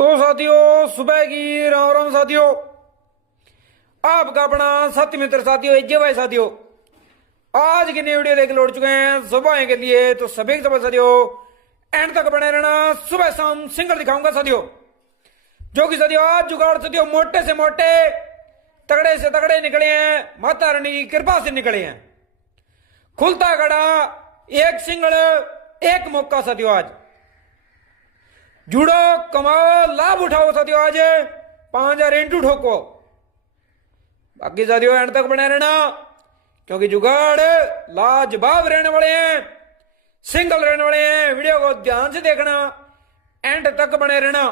तो साथियों सुबह की राम राम साथियों। आपका अपना सत्य मित्र साथियों एजे भाई साथियों आज की नई वीडियो लेकर लौट चुके हैं सुबह के लिए। तो सभी के सुबह साथियों एंड तक बने रहना। सुबह शाम सिंगल दिखाऊंगा साथियों, जो कि साथियों आज जुगाड़ साथियों मोटे से मोटे तगड़े से तगड़े निकले हैं, माता रानी की कृपा से निकले हैं। खुलता गड़ा एक सिंगल एक मौका साथियों, आज जुड़ो कमाओ लाभ उठाओ साथियों, आज 5000 इंटू ठोको। बाकी साथियों एंड तक बने रहना, क्योंकि जुगाड़ लाजवाब रहने वाले हैं, सिंगल रहने वाले हैं। वीडियो को ध्यान से देखना, एंड तक बने रहना।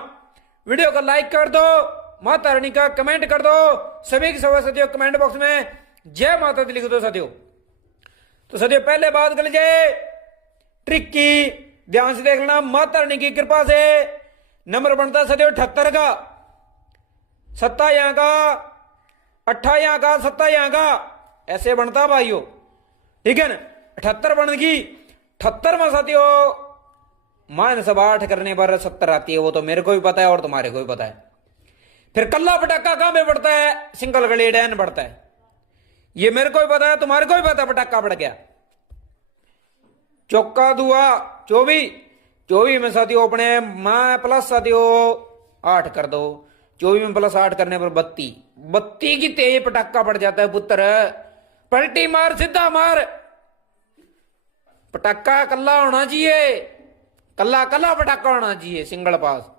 वीडियो को लाइक कर दो, माता रानी का कमेंट कर दो। सभी की सभी साथियों कमेंट बॉक्स में जय माता दी लिख दो साथियों। तो साथियों पहले बात कर लीजिए ट्रिक की, ध्यान से देख लेना। माता रानी की कृपा से नंबर बनता है साथियों 78 का, 7 यहां का, 8 यहां का, 7 यहां का, ऐसे बनता भाइयों, ठीक है ना। 78 बन गई। 78 में साथियों मान सब 8 करने पर 70 आती है, वो तो मेरे को भी पता है और तुम्हारे को भी पता है। फिर कल्ला पटाखा कहां में बढ़ता है, सिंगल गली डैन बढ़ता है, ये मेरे को भी पता है तुम्हारे को भी पता है। पटाखा बढ़ गया, चौका दुआ 24 में साथियों अपने मैं प्लस साथियों 8 कर दो। 24 में प्लस 8 करने पर 32 की तेज पटाखा पड़ जाता है पुत्र। पलटी मार सीधा मार, पटाखा कल्ला होना चाहिए, कल्ला कल्ला पटाखा होना चाहिए, सिंगल पास।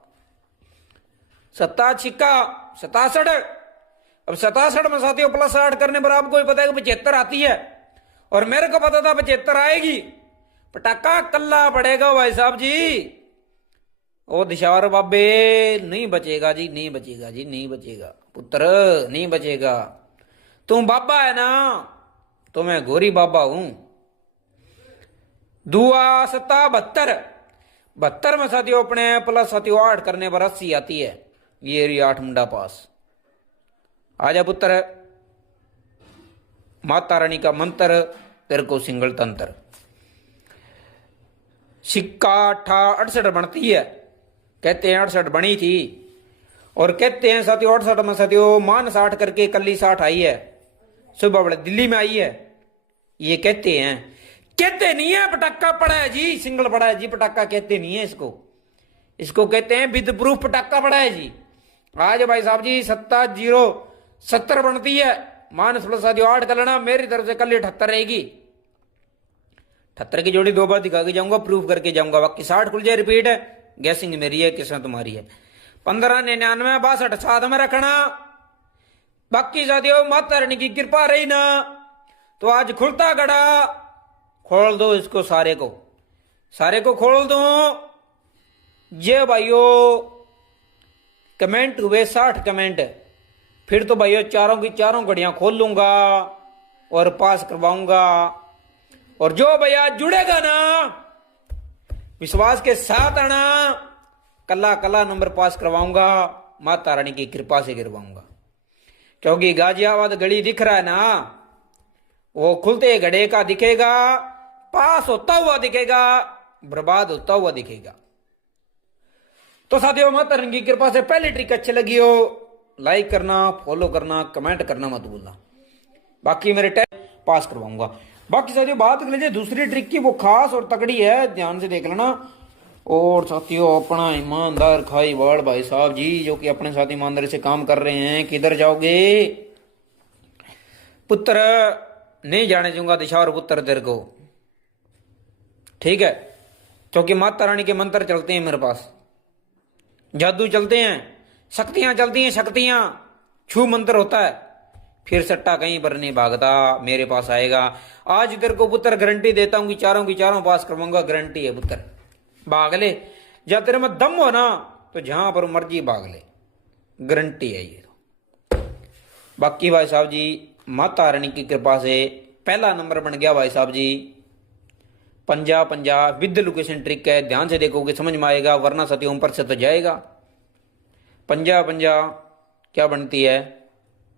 7 छिक्का 67। अब 67 में साथियों प्लस 8 करने पर आपको भी पता है कि 75 आती है, और मेरे को पता था 75 आएगी। पटाखा कल्ला पड़ेगा भाई साहब जी। ओ दिशावर बाबे नहीं बचेगा जी, नहीं बचेगा जी, नहीं बचेगा पुत्र, नहीं बचेगा। तुम बाबा है ना, तो मैं गोरी बाबा हूं। दुआ 72। 72 में साथियों अपने प्लस साथियों 8 करने पर 80 आती है। ये रही 8 मुंडा पास। आजा पुत्र, माता रानी का मंत्र तेरे को सिंगल तंत्र। सिक्का 68 बनती है, कहते हैं 68 बनी थी, और कहते हैं साथियों 68 में साथियों मान 60 करके कल्ली 60 आई है, सुबह बड़े दिल्ली में आई है। ये कहते हैं, कहते नहीं है पटाखा पड़ा है जी, सिंगल पड़ा है जी पटाखा, कहते नहीं है इसको, इसको कहते हैं विद प्रूफ पटाखा पड़ा है जी। आज भाई साहब जी 70 बनती है, मान प्लस साथियों 8 कर लेना, मेरी तरफ से कल 78 रहेगी। 78 की जोड़ी 2 बार दिखा के जाऊंगा, प्रूफ करके जाऊंगा। बाकी 60 खुल जाए रिपीट है, गैसिंग मेरी है, किस्मत तुम्हारी है। 1599 62 साथ में रखना। बाकी साथियों माता रानी की कृपा रही ना, तो आज खुलता गड़ा खोल दो इसको, सारे को खोल दो। ये भाइयों कमेंट हुए 60 कमेंट, फिर तो भाइयों चारों की चारों घड़ियां खोल लूंगा और पास करवाऊंगा। और जो भैया जुड़ेगा ना विश्वास के साथ आना, कल्ला कल्ला नंबर पास करवाऊंगा, माता रानी की कृपा से करवाऊंगा। क्योंकि गाजियाबाद गड़ी दिख रहा है ना, वो खुलते गड़े का दिखेगा, पास होता हुआ दिखेगा, बर्बाद होता हुआ दिखेगा। तो साथियों माता रानी की कृपा से पहली ट्रिक अच्छी लगी हो लाइक करना, फॉलो करना, कमेंट करना मत भूलना। बाकी मेरे टेस्ट पास करवाऊंगा। बाकी साथियों बात कर लीजिए दूसरी ट्रिक की, वो खास और तगड़ी है, ध्यान से देख लेना। और साथियों अपना ईमानदार खाई वाड़ भाई साहब जी, जो कि अपने साथ ईमानदारी से काम कर रहे हैं, किधर जाओगे पुत्र, नहीं जाने दूंगा दिशा और पुत्र तेरे को, ठीक है। क्योंकि माता रानी के मंत्र चलते हैं मेरे पास, जादू चलते हैं, शक्तियां चलती हैं, शक्तियां छू मंत्र होता है, फिर सट्टा कहीं पर नहीं भागता, मेरे पास आएगा। आज इधर को पुत्र गारंटी देता हूं कि चारों की चारों पास करवाऊंगा, गारंटी है पुत्र, भाग ले। जब तेरे में दम हो ना तो जहां पर मर्जी भाग ले, गारंटी है ये तो। बाकी भाई साहब जी माता रानी की कृपा से पहला नंबर बन गया भाई साहब जी 50 विद लोकेशन ट्रिक है, ध्यान से देखोगे समझ में आएगा, वरना साथियों ऊपर से तो जाएगा। 50 क्या बनती है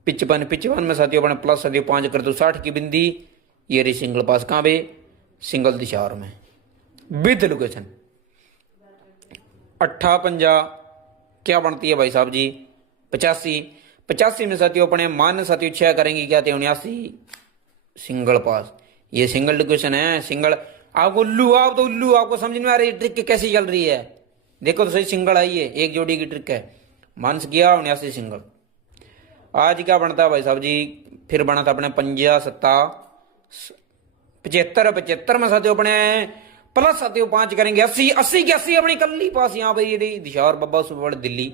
55 में साथियों अपने प्लस साथियों 5 कर दो, 60 की बिंदी। ये रही सिंगल पास, कहां पे, सिंगल दिशा में विद लोकेशन। 58 क्या बनती है भाई साहब जी 85। 85 में साथियों अपने मान साथियों 6 करेंगे क्या थे 79 सिंगल पास। ये सिंगल क्वेश्चन है सिंगल। आपको उल्लू आप तो उल्लू आपको समझ में आ रही है ट्रिक कैसी चल रही है। देखो तो सही सिंगल आई है एक जोड़ी की ट्रिक है मानस किया 79 सिंगल। आज क्या बनता है भाई साहब जी फिर बना था अपने 50 सत्ता 75 75 में साथियों अपने प्लस साथियों 5 करेंगे 80 80 की 80 अपनी कल्ली पास यहाँ पे ये दिशावर बाबा सुबह दिल्ली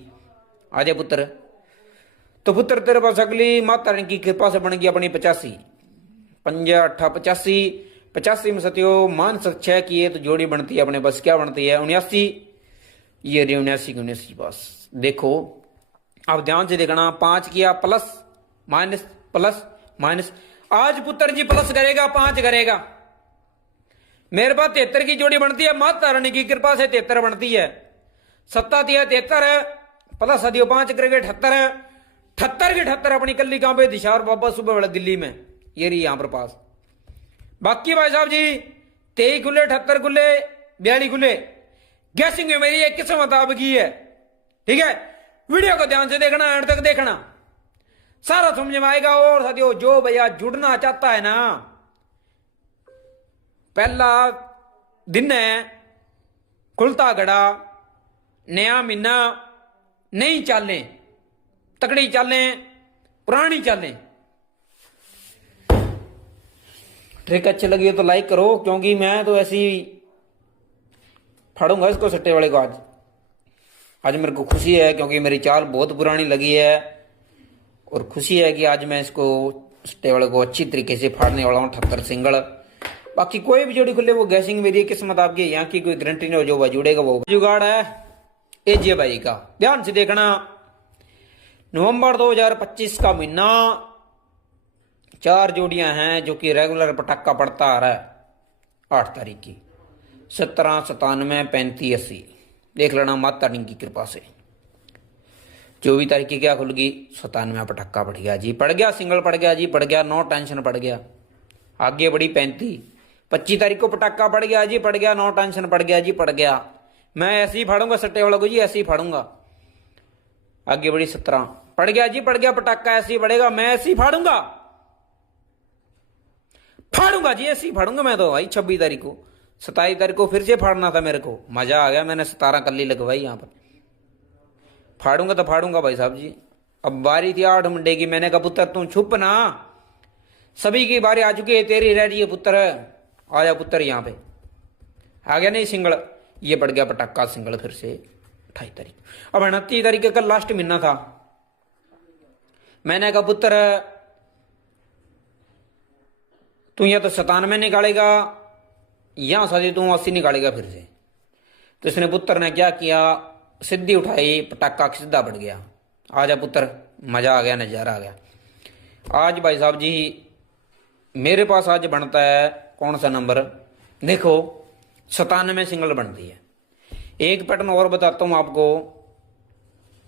आ जाए पुत्र। तो पुत्र तेरे पास अगली माता रानी की कृपा से बन गई अपनी 85 50 8 85 85 में साथियों मान 6 की है तो जोड़ी बनती है अपने पास क्या बनती है 79। ये रही 79 की 79 पास। देखो अब ध्यान से देखना 5 किया प्लस माइनस। आज पुत्र जी प्लस करेगा 5 करेगा मेरे पास 73 की जोड़ी बनती है माता रानी की कृपा से 73 बनती है। 7 दिया 73 है प्लस सदियों 5 करके 78 है 78 के 78 अपनी कल्ली कहां पे दिशार बाबा सुबह वाला दिल्ली में ये रही यहां पर पास। बाकी भाई साहब जी 23 खुले 78 खुले 42 खुले गैसिंग में मेरी एक किस्मत आपकी है। ठीक है वीडियो को ध्यान से देखना एंड तक देखना सारा समझ में आएगा। और साथियों जो भैया जुड़ना चाहता है ना पहला दिन है खुलता गड़ा नया महीना नई चालें तकड़ी चालें पुरानी चालें। ट्रिक अच्छी लगी हो तो लाइक करो क्योंकि मैं तो ऐसी फाड़ूंगा इसको सट्टे वाले को। आज मेरे को खुशी है क्योंकि मेरी चाल बहुत पुरानी लगी है और खुशी है कि आज मैं इसको सट्टे वाले को अच्छी तरीके से फाड़ने वाला हूँ 78 सिंगल। बाकी कोई भी जोड़ी खुले वो गैसिंग मेरी किस्मत आपकी यहाँ की कोई गारंटी नहीं हो जो भाई जुड़ेगा वो जुगाड़ है एजे भाई का। ध्यान से देखना नवंबर 2025 का महीना 4 जोड़ियां हैं जो कि रेगुलर पटाखा पड़ता आ रहा है 8 तारीख की 17 97 35 80 देख लेना माता रानी की कृपा से। 24 तारीख की क्या खुल गई 97 पटाखा पड़ गया जी पड़ गया सिंगल पड़ गया जी पड़ गया नो टेंशन पड़ गया। आगे बढ़ी 25 तारीख को पटाखा पड़ गया जी पड़ गया नो टेंशन पड़ गया जी पड़ गया। मैं ऐसे ही फाड़ूंगा सट्टे वाला को जी ऐसे ही फाड़ूंगा। आगे बढ़ी 17 पड़ गया जी पड़ गया पटाखा ऐसे ही बढ़ेगा मैं ऐसे ही फाड़ूंगा जी ऐसे ही फाड़ूंगा मैं तो भाई। 26 तारीख को 27 तारीख को फिर से फाड़ना था मेरे को मजा आ गया मैंने 17 कल्ली लगवाई यहाँ पर फाड़ूंगा तो फाड़ूंगा भाई साहब जी। अब बारी थी 8 मंडे की मैंने कहा पुत्र तू छुप ना सभी की बारी आ चुकी है तेरी रह रही है पुत्र आया पुत्र यहाँ पे आ गया नहीं सिंगल। ये पड़ गया पटाखा सिंगल फिर से 28 तारीख। अब 29 तारीख का कल लास्ट महीना था मैंने कहा पुत्र तू या तो 97 निकालेगा या साथी तू 80 निकालेगा फिर से। तो इसने पुत्र ने क्या किया सिद्धि उठाई पटाखा सीधा बढ़ गया। आजा पुत्र मजा आ गया नजारा आ गया। आज भाई साहब जी मेरे पास आज बनता है कौन सा नंबर देखो 97 सिंगल बनती है। एक पैटर्न और बताता हूं आपको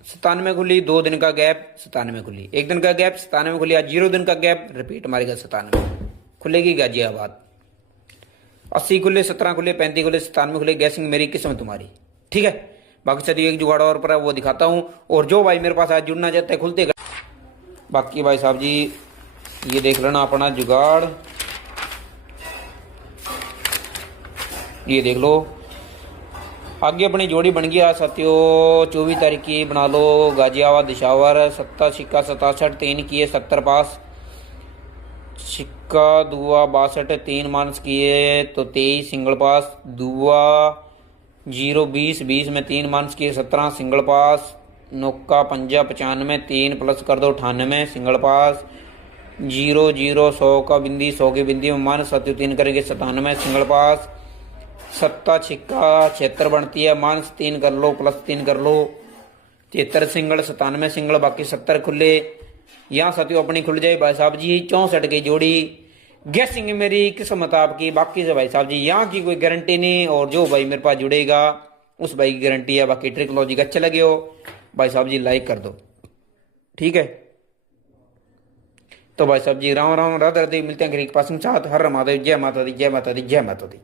97 खुली 2 दिन का गैप 97 खुली 1 दिन का गैप 97 खुली आज 0 दिन का गैप रिपीट मारेगा 97 खुलेगी गाजियाबाद 80 खुले 17 खुले 35 खुले 97 खुले गैसिंग मेरी किस्मत तुम्हारी। ठीक है बाकी साथी एक जुगाड़ और पर है वो दिखाता हूं और जो भाई मेरे पास आज जुड़ना चाहता है खुलते बाकी भाई साहब जी ये देख लेना अपना जुगाड़ ये देख लो आगे अपनी जोड़ी बन गया साथियों 24 तारीख की बना लो गाजियाबाद दिशावर 7 सिक्का 67 3 किए 70 पास सिक्का दुआ 62 3 माइनस किए तो 23 सिंगल पास दुआ 0 20 20 में 3 माइनस किए 17 सिंगल पास नौका 50 95 3 प्लस कर दो 98 सिंगल पास 0 0 100 का बिंदी 100 की बिंदी में माइनस 3 करेंगे 97 सिंगल पास 7 छिक्का 76 बनती है माइनस 3 कर लो प्लस 3 कर लो 73 सिंगल 97 सिंगल बाकी 70 खुले। यहाँ साथियों अपनी खुल जाए भाई साहब जी 64 की जोड़ी गैसिंग मेरी किस्मत आपकी। बाकी से भाई साहब जी यहाँ की कोई गारंटी नहीं और जो भाई मेरे पास जुड़ेगा उस भाई की गारंटी है। बाकी ट्रिक लॉजिक अच्छे लगे हो भाई साहब जी लाइक कर दो ठीक है। तो भाई साहब जी राम राम राधे राधे मिलते हैं पास साथ हर महादेव जय माता दी जय माता दी जय माता दी।